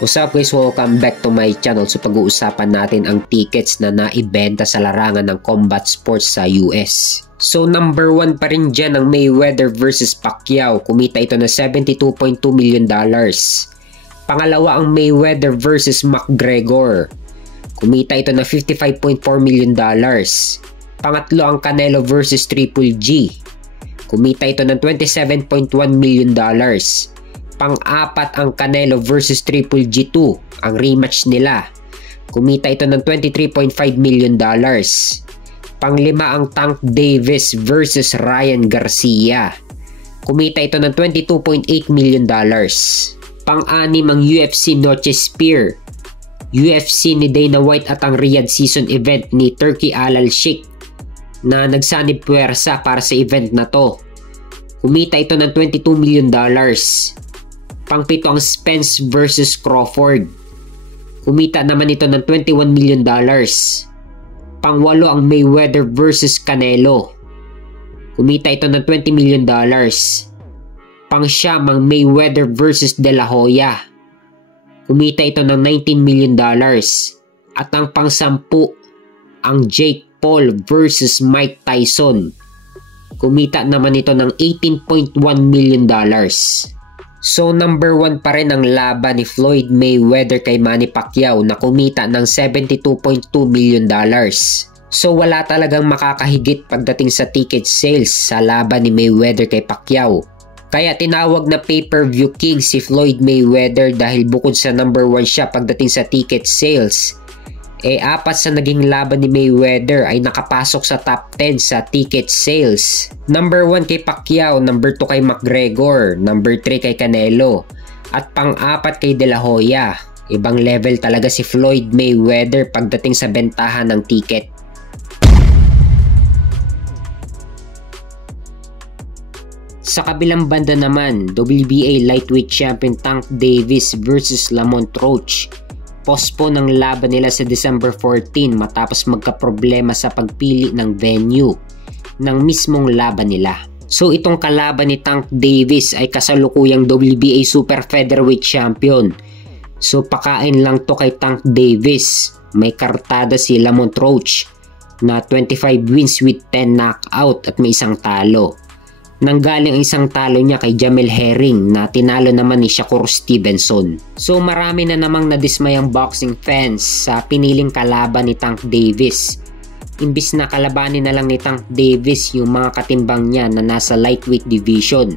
What's up guys, welcome back to my channel. So pag-uusapan natin ang tickets na naibenta sa larangan ng combat sports sa US. So number 1 pa rin dyan ang Mayweather vs Pacquiao. Kumita ito na $72.2 million. Pangalawa ang Mayweather vs McGregor. Kumita ito na $55.4 million. Pangatlo ang Canelo vs Triple G. Kumita ito ng $27.1 million. Pang-apat ang Canelo vs Triple G2, ang rematch nila. Kumita ito ng $23.5 million. Pang-lima ang Tank Davis vs Ryan Garcia. Kumita ito ng $22.8 million. Pang-anim ang UFC Noche Spear. UFC ni Dana White at ang Riyadh season event ni Turki Al Sheikh na nagsanib puwersa para sa event na to. Kumita ito ng $22 million. Pang-pito ang Spence vs Crawford. Kumita naman ito ng $21 million. Pang-walo ang Mayweather vs Canelo. Kumita ito ng $20 million. Pang-siyam ang Mayweather vs De La Hoya. Kumita ito ng $19 million. At ang pang-sampu ang Jake Paul vs Mike Tyson. Kumita naman ito ng $18.1 million. So number 1 pa rin ang laban ni Floyd Mayweather kay Manny Pacquiao na kumita ng $72.2 million. So wala talagang makakahigit pagdating sa ticket sales sa laban ni Mayweather kay Pacquiao. Kaya tinawag na pay-per-view king si Floyd Mayweather dahil bukod sa number 1 siya pagdating sa ticket sales, apat sa naging laban ni Mayweather ay nakapasok sa top 10 sa ticket sales. Number 1 kay Pacquiao, number 2 kay McGregor, number 3 kay Canelo, at pang-4 kay De La Hoya. Ibang level talaga si Floyd Mayweather pagdating sa bentahan ng ticket. Sa kabilang banda naman, WBA lightweight champion Tank Davis vs Lamont Roach. Postpone ang laban nila sa December 14 matapos magkaproblema sa pagpili ng venue ng mismong laban nila. So itong kalaban ni Tank Davis ay kasalukuyang WBA Super Featherweight Champion. So pakain lang to kay Tank Davis. May kartada si Lamont Roach na 25 wins with 10 knockout at may isang talo. Nanggaling ang isang talo niya kay Jamel Herring na tinalo naman ni Shakur Stevenson. So marami na namang nadismayang boxing fans sa piniling kalaban ni Tank Davis. Imbis na kalabanin na lang ni Tank Davis yung mga katimbang niya na nasa lightweight division,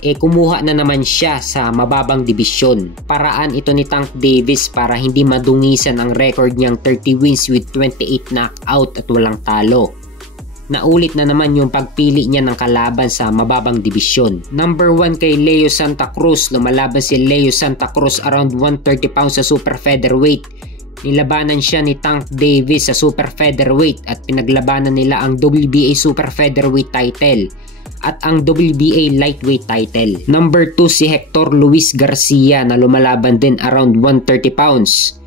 kumuha na naman siya sa mababang division. Paraan ito ni Tank Davis para hindi madungisan ang record niyang 30 wins with 28 knockout at walang talo. Naulit na naman yung pagpili niya ng kalaban sa mababang dibisyon. Number 1 kay Leo Santa Cruz. Lumalaban si Leo Santa Cruz around 130 pounds sa super featherweight. Nilabanan siya ni Tank Davis sa super featherweight at pinaglabanan nila ang WBA super featherweight title at ang WBA lightweight title. Number 2 si Hector Luis Garcia na lumalaban din around 130 pounds.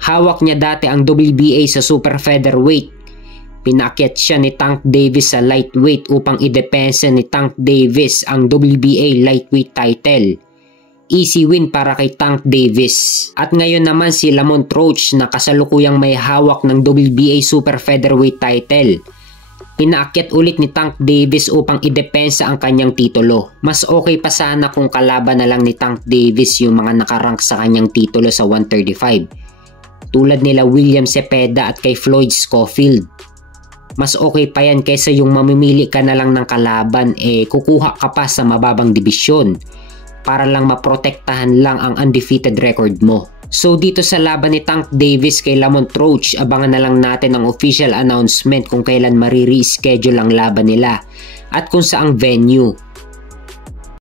Hawak niya dati ang WBA sa super featherweight. Pinakyat siya ni Tank Davis sa lightweight upang idepensa ni Tank Davis ang WBA lightweight title. Easy win para kay Tank Davis. At ngayon naman si Lamont Roach na kasalukuyang may hawak ng WBA super featherweight title. Pinaakyat ulit ni Tank Davis upang idepensa ang kanyang titulo. Mas okay pa sana kung kalaban na lang ni Tank Davis yung mga nakarank sa kanyang titulo sa 135. Tulad nila William Cepeda at kay Floyd Schofield. Mas okay pa yan kaysa yung mamimili ka na lang ng kalaban kukuha ka pa sa mababang dibisyon para lang maprotektahan lang ang undefeated record mo. So dito sa laban ni Tank Davis kay Lamont Roach, abangan na lang natin ang official announcement kung kailan marireschedule ang laban nila at kung saang venue.